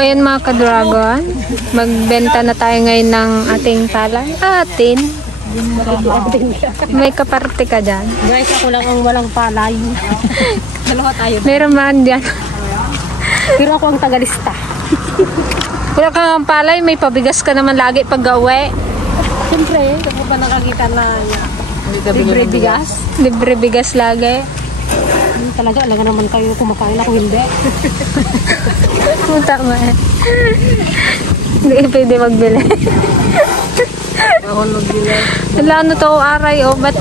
ayan mga ka-dragon, magbenta na tayo ngayon ng ating palay. May kaparte ka dyan. Guys, ako lang ang walang palay. Dalawa tayo. Meron man dyan. Pero ako ang tagalista. Wala kang palay, may pabigas ka naman lagi pag gawe. Siyempre, ako pa nakakita na libre bigas. Libre bigas lagi. Talaga, alam naman kayo kumakain ako hindi. Tama eh. Hindi pwede magbili. Ako magbili. Wala ano to aray o ba't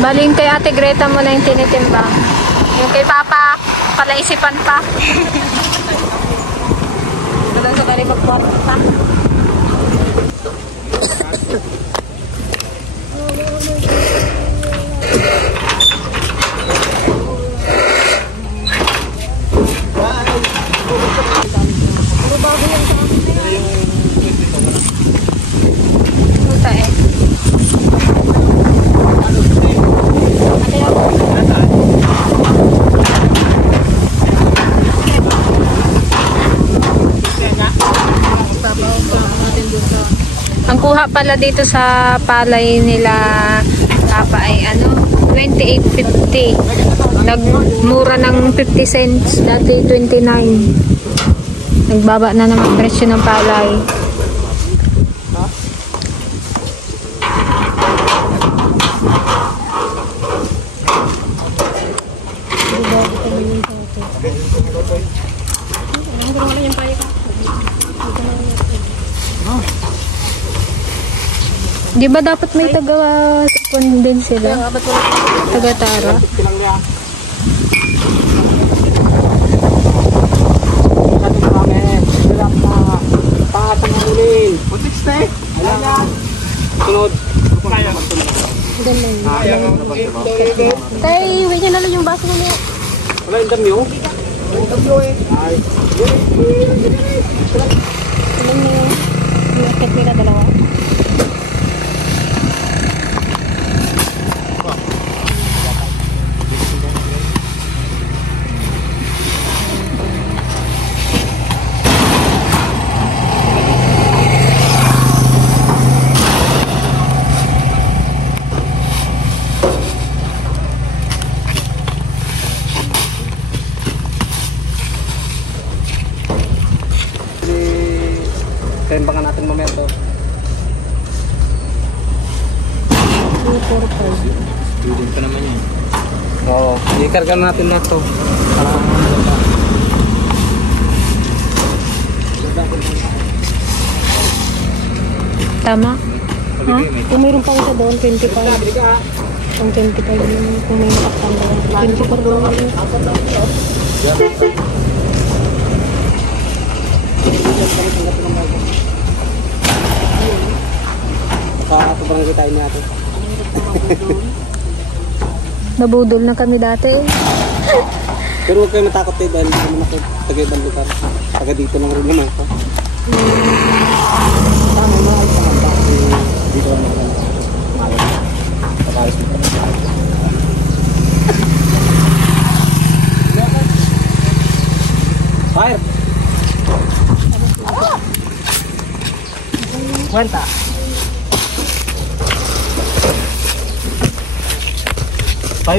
baling kay Ate Greta mo na yung tinitimbang. Yung kay Papa, palaisipan pa. Walang sa kali magkwarta. Puta eh. Ang kuha pala dito sa palay nila Papa ay ano, 28.50. Nagmura ng 50 cents, dati 29. Nagbaba na naman presyo ng palay. Di ba dapat may taga-sapon din sila? Taga-tara? Sunod. Tay, huwag niya na lang yung baso niya. Wala yung dami oh. Yung dami eh. Ay. Alam niyo yung market nila dalawa. Tembangan natin momento. 245. Student pa naman yun. Oo. I-karga natin na ito. Tama? Ha? Kung mayroon pa isa doon, 25. Ang 25 yun, kung may matakpan doon. 24 doon. Sobrang kita ini natin. Nabudol na kami dati. Pero huwag kayo matakot tayo dahil hindi naman ako taga-ibang lugar. Taga dito lang rin naman ako. Saan mo na sa mamba? Dito lang naman. Pagkalis mo kami. Fire! Kwenta! 5-2.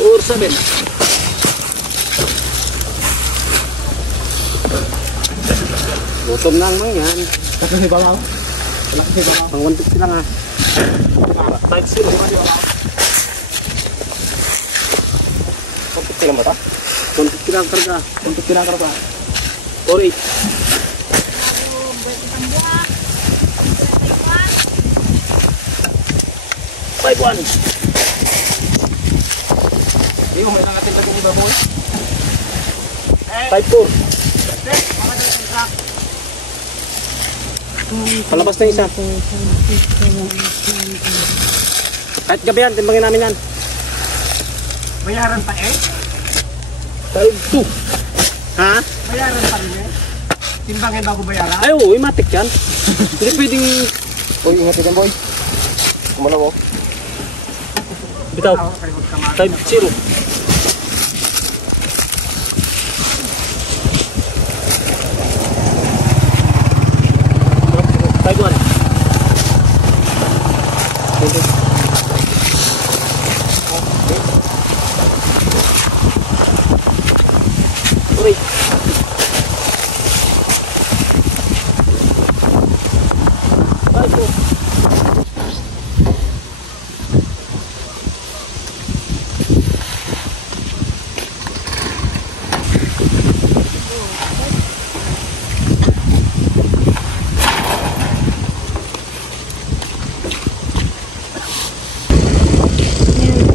Or 7. Gutom na ang mga yan. Kasi si Balaw. Ang 150 lang ha. 5-0. Kontik lang ba ito? Kontik lang karga. Kontik lang karga. 4-8. Five-1. Hindi mo may nangatin na kung iba boy. 5-4. Palabas na isa. Kahit gabi yan, timbangin namin yan. Bayaran pa eh? 5-2. Ha? Bayaran pa rin eh? Timbangin bago bayaran? Ay, oo, matik yan. Hindi pwedeng... Boy, ingat yan, boy. Kumalaw mo. Bitaw. 5-0.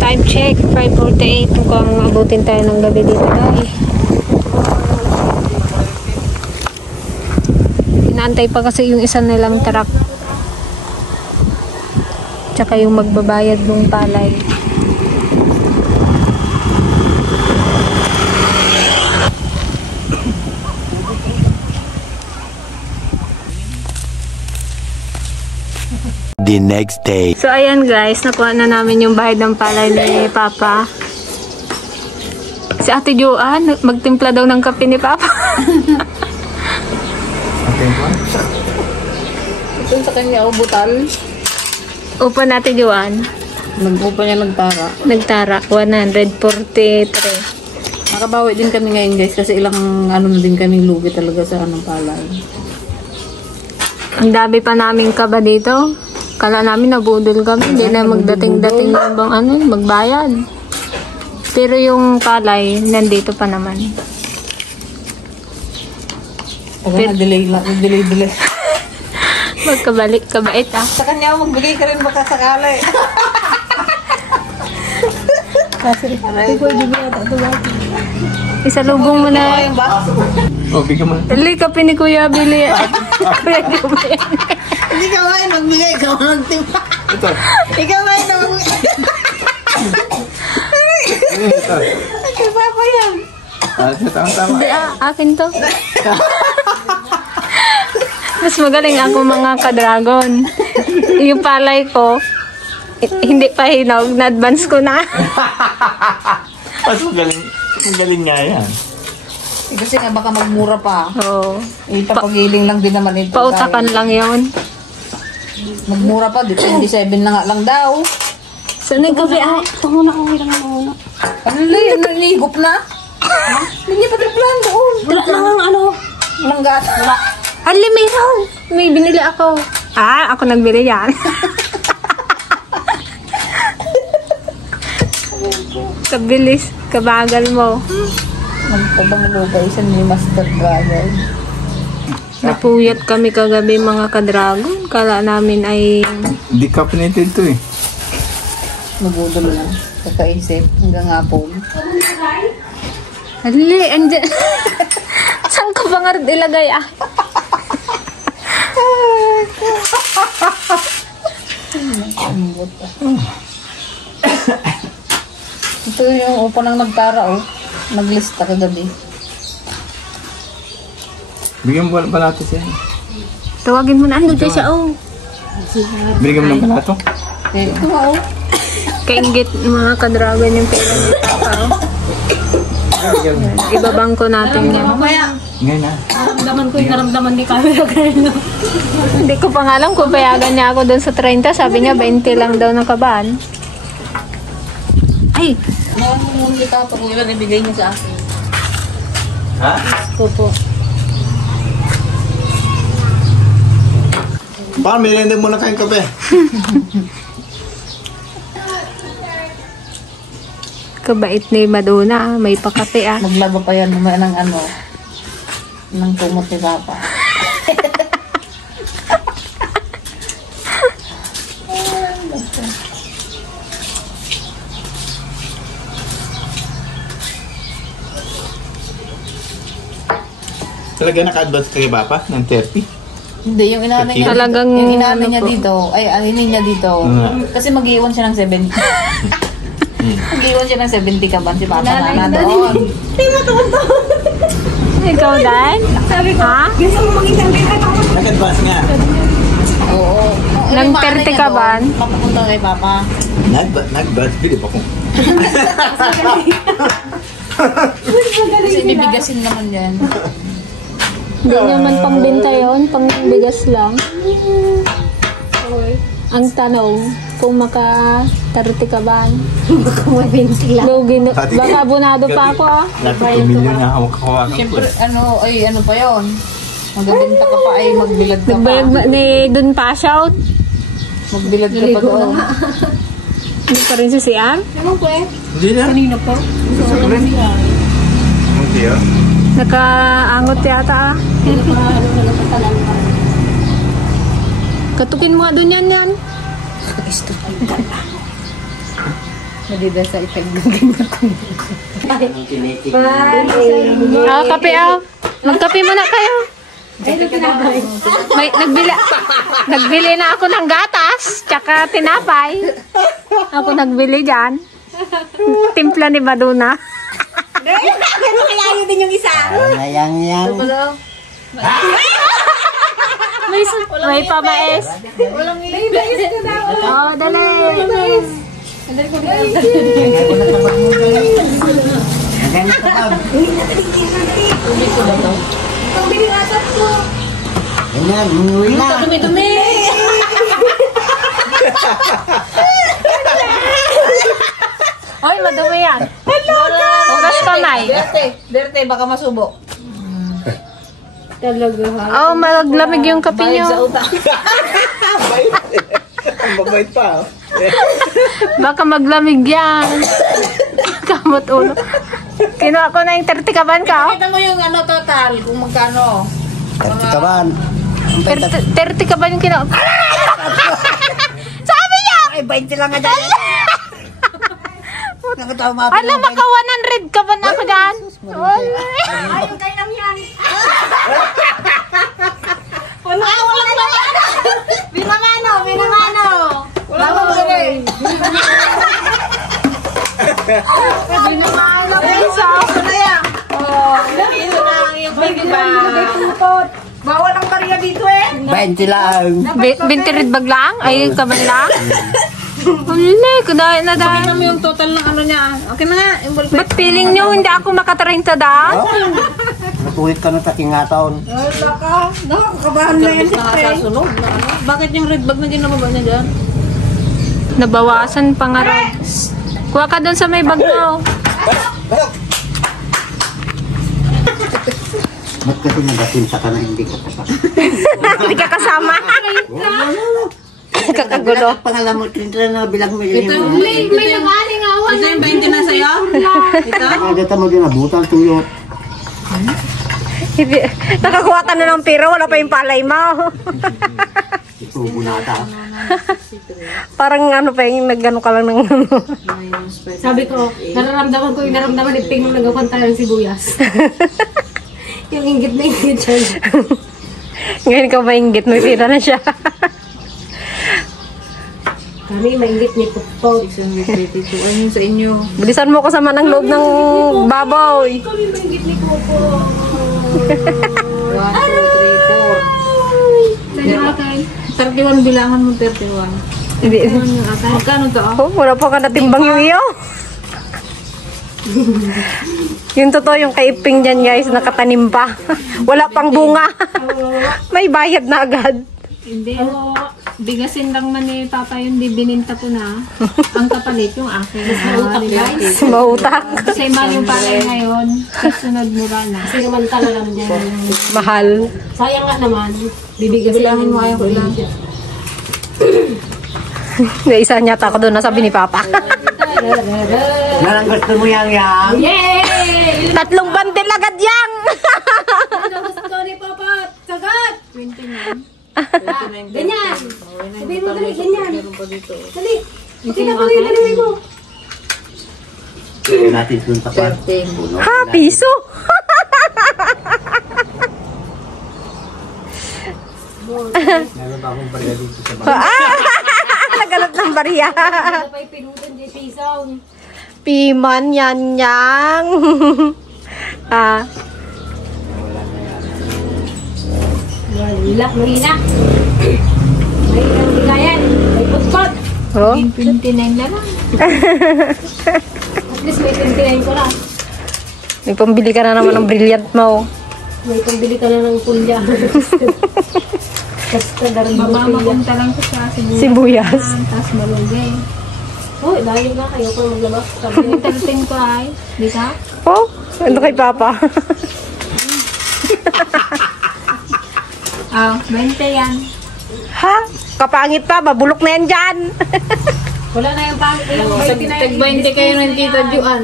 Time check, 5:48. Mukhang abutin tayo ng gabi dito, guys. Inaantay pa kasi yung isa nilang truck. Tsaka yung magbabayad ng palay. The next day. So ayan guys, nakuha na namin yung bahid ng palay ni Papa. Si Ate Joanne, magtimpla daw ng kape ni Papa. Ito sa kanya, butal. Upa natin Joanne. Nag-upa niya nagtara. Nagtara, 143. Makabawi din kami ngayon guys kasi ilang ano na din kaming lugi talaga sa anong palay. Ang dami pa namin kaba dito. Kala namin nabudol kami. Hindi na magdating-dating ng bang ano, magbayad. Pero yung palay, nandito pa naman. Pero delay lang, delay. Magkabalik, kabait ah. Sa kanya, magbigay ka rin baka sakali. Kasi, aray ko, di ba ito ba? Isalubong mo na. Oh, bigyan mo. Dali, kape ni Kuya Billy. Kuya Billy. Hindi ka ba magbigay, ikaw magtimpa. Ito. Ikaw ba ito magbigay. Ito. Kay Papa yan. Tama. Hindi akin to. Mas magaling ako mga ka-dragon. Yung palay ko, hindi pa hinog, na-advance ko na. Mas magaling nga yan. Kasi nga baka magmura pa. Oo. Ipapagiling lang din naman ito. Pautakan lang yun. Magmura pa, 27 na nga lang daw. So, nagkabi ay. Tungo na, okay lang na. Ano lang, nanigop na? Hindi pa triplan doon. Wala lang ang ano. Manggat. Ali, mayroon. May binili ako. Ah, ako nagbili yan. Kabilis, kabagal mo. Magtabang lupa, isa ni Master Dragon. Napuyat kami kagabi mga ka-dragon. Kala namin ay... Decaffeinated to eh. Nagudol na. Kakaisip hanggang hapon. Ali, andyan. Saan ka ba nga ilagay ah? Ito yung upo ng nagtara oh. Naglista kagabi. Bigyan mo ba natin siya? Tawagin mo na. Ando dyan siya oh. Bigyan mo ng balato? Ito nga oh. Kaingit mga ka-dragon yung pera ni Papa oh. Ibabangko natin yan. Mamaya. Ngayon na. Naramdaman ko yung naramdaman ni Camila Greno. Hindi ko pa nga alam kung payagan niya ako doon sa 30. Sabi niya 20 lang daw ng kabaan. Ay! Hindi ka pa kung ilan ibigay niya sa akin. Ha? Opo. Baka merienda muna kayong kape. Kabait ni Madonna. May pakape ah. Maglaba pa yan naman ng ano. Ng tumot ni Papa. Talaga naka-advance kay Papa ng 30? Hindi, yung inamin niya. Talagang Yung inamin niya ano po. dito. Ay, ahinin niya dito. Kasi mag-iwan siya ng 70. Mag-iwan siya ng 70 ka ba? Si Papa na doon. Ikaw, Dan? Sabi ko, ha? Naka-advance nga. Oo. Nang 30 ka ba? Papapunta kay Papa. Nag-advance. Bilip ako. Kasi bibigasin naman yan. Hindi naman pangbenta yun, pangbigas lang. Ang tanong, kung maka-30 ka ba? Baka may 20 lang. Baka abonado pa ako ah. Dapat 2 million na hawak-hawakan ko. Siyempre, ano pa yon? Magbenta ka pa ay magbilad ka pa. Nagbayag ni Dun pa shout. Magbilad ka pa doon. Hindi pa rin si CR. Hindi na. Kanina pa. Hindi ah. Nakaangot yata ah. Katukin mo nga doon yan. Nadida sa itag. Kape ah. Magkape muna kayo. Nagbili na ako ng gatas, tsaka tinapay. Ako nagbili dyan. Timpla ni Baduna. Malayo din yung isa. Yang. May pabais. Oh, dali. Ganyan, umuwi na. Dumi-dumi. Hoy, madumi yan. Hugas kamay. Derte, baka masubo. Oh, maglamig yung kape Bayad sa nyo. utak. Ang babait pa. Baka maglamig yan. Kamot ulo. Kinuha ko na yung 30 kaban ka. Kita mo yung total, kung magkano. 30 ka ba? 30 kaban yung kinuha. Sabi niya! Ay, 20 lang nga dyan. Nakatawa Alam, maka 100 kaban ako dyan. Ayun kayo lang yan. Wala na yan. Binamano. Wala mo gano'n. Binamano. Ito na ang iyong baby bag. Bawal ang kariya dito eh. 20 lang. 20 red bag lang? Ay, kaban lang? Hindi, kudahin na dahil. Ito mo yung total ng ano niya. Okay na nga. Ba't feeling nyo hindi ako makatrain sa daan? Natuwit ka na sa kingataon. Wala ka. Nakakabahan na yan. Nakasasunod na ano. Bakit yung red bag na ginababa niya dyan? Nabawasan pangarap. Kuha ka dun sa may bag mo. Ba't kasi nagatinta ka na hindi ka kasama? Hindi ka kasama. Kakagulo. Pangalan mo, tintra na bilang million. Ito yung Ito yung 20 na sa'yo? Ito? Nakagata mo din abutan, tuyot. Nakakuha ka na ng pira, wala pa yung palay mo. Ito, bunata. Parang ano pa yung nagano ka lang ng Sabi ko, nararamdaman ko yung naramdaman ni Ping nung nagkakanta ng sibuyas. Yung inggit na inggit siya. Ngayon ka mainggit, may pira na siya. Kami, mainggit ni Pukpok. 632. Ano yun sa inyo? Bilisan mo ko sa manang loob ng baboy. Kami, mainggit ni Pukpok. 1, 2, 3, 4. Sa inyo akin. 31 bilangan mo 31. Hindi. Magkano to? Oh, wala pa ka natimbang yung iyo. Yung totoo yung kaiping dyan guys, nakatanim pa. Wala pang bunga. May bayad na agad. Hindi. Bigasin lang man ni Papa yung bininta ko na. Ang kapalit yung akin. Mautak guys. Mautak. Kasi mahal yung palay ngayon. Kasunod mura na. Kasi naman talaga dyan. Mahal. Sayang nga naman. Bibigasin mo ayaw ko lang. May isa niya ako doon, nasabi ni Papa. Nalang gusto mo yang. Yay! 3 bandel agad yang. Gusto ni Papa. Sagat! 29. Ganyan. Sabihin mo dali, ganyan. Dali. Sila ko yung dali mo. Natin dun sa par. Ha, piso. Meron pa akong barya dito sa bahay. Nagalap ng barya. May pinutan dyan pisaw. Piman yan yang. Ah. Mahina. Mahina ang bigayan. May putpot. Oh? 29 na lang. At least may 29 ko lang. May pambili ka na naman ng brilliant mo. May pambili ka na ng pulya. Mamapunta lang ko sa Sibuyas. Tapos malugay. Oh, dahil nga kayo pa maglabas. Yung talating ko ay, di ka? Oh, ano kay Papa? Ah, 20 yan. Ha? Kapangit pa, babulok na yan dyan. Wala na yung pangit. Tag-20 kayo ng Tita Juan.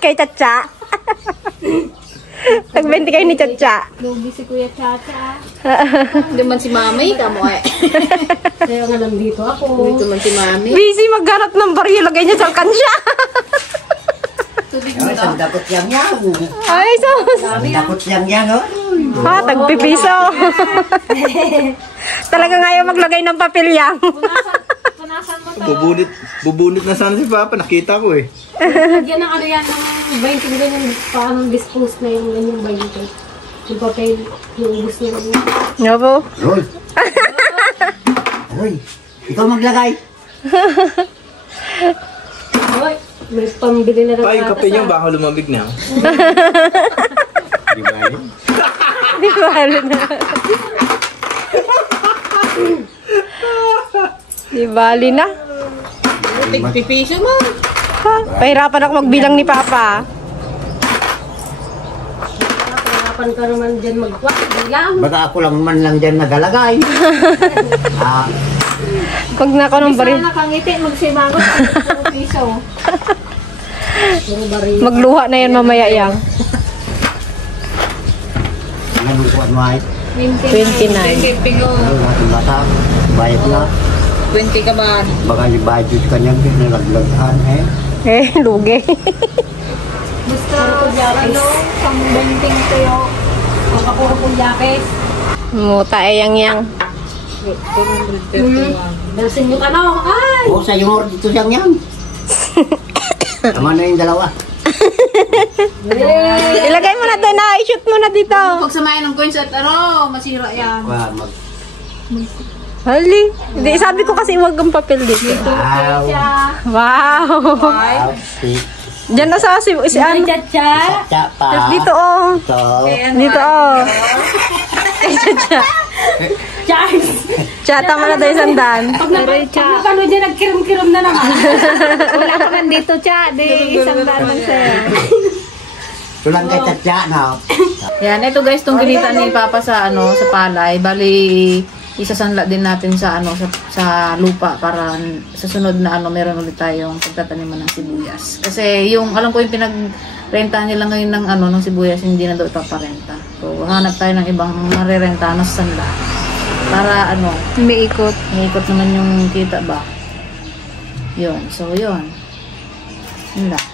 Kay Chacha. Tag-20 kayo ni Chacha. Lugi si Kuya Chacha. Hindi man si Mami, kamo eh. Kaya nga nandito ako. Dito man si Mami. Busy maghanap ng barya, lagay niya sa alkansya. Ay, sandakot yang yang. Ay, sus. Sandakot yang yang, oh. Ha, tagpipiso. Talaga nga yung maglagay ng papel yang. Punasan mo to. Bubunit na sana si Papa, nakita ko eh. Lagyan ng ano yan, ng 20 ganyan, paano dispose na yung ganyang 20. Yung papel, yung ubus na yun. Nga po? Roy. Roy, ikaw maglagay. Hoy, may pambili na rin. Pa, yung kape niyo, baka lumamig na. Di ba yun? Di ba, halo na. Di bali na. Tigpipiso mo. Ha? Pahirapan ako magbilang ni Papa. Pahirapan ka naman dyan magbilang. Baka ako lang man lang dyan nagalagay. Ah, Pag na ako ng baril. Sana nakangiti, magsimangot ang piso. Magluha na yan mamaya yang. anong kuwan mo ay? 29. Pingo. Ating bata, bayad na. 20 ka ba? Baka yung budget kanyang nalaglagan eh. Eh, lugi. Basta, ano, pang 20 kayo. Makapuro po yakes. Muta eh yang. Dalsin yung ano. Ay! Oo, sa yung dito siyang yan. Tama na yung dalawa. Ilagay mo na doon na. I-shoot mo na dito. Pag samayan ng coins at ano, masira yan. Wah, Hali. Hindi, sabi ko kasi huwag ang papel dito. wow. Wow. Wow, sweet. Diyan na sa si An. Chacha pa. Dito oh. Ito. Dito oh. Cha, tama na tayo sandan. Pag ano dyan, nagkirom-kirom na naman. Wala ka man dito, Cha. Di, isang daan lang sa'yo. Tulang kay Chacha na. Yan, ito guys, itong ginita ni Papa sa ano, sa palay. Bali, isasanla din natin sa ano, sa lupa para sa sunod na ano, meron ulit tayong pagtataniman ng sibuyas. Kasi yung, alam ko yung pinagrentahan nila ngayon ng ano, ng sibuyas, hindi na daw ipaparenta. So, hanap tayo ng ibang marirenta na sa sanla. Para ano, May ikot. naman yung kita ba. Yun, so yun. Yun lang.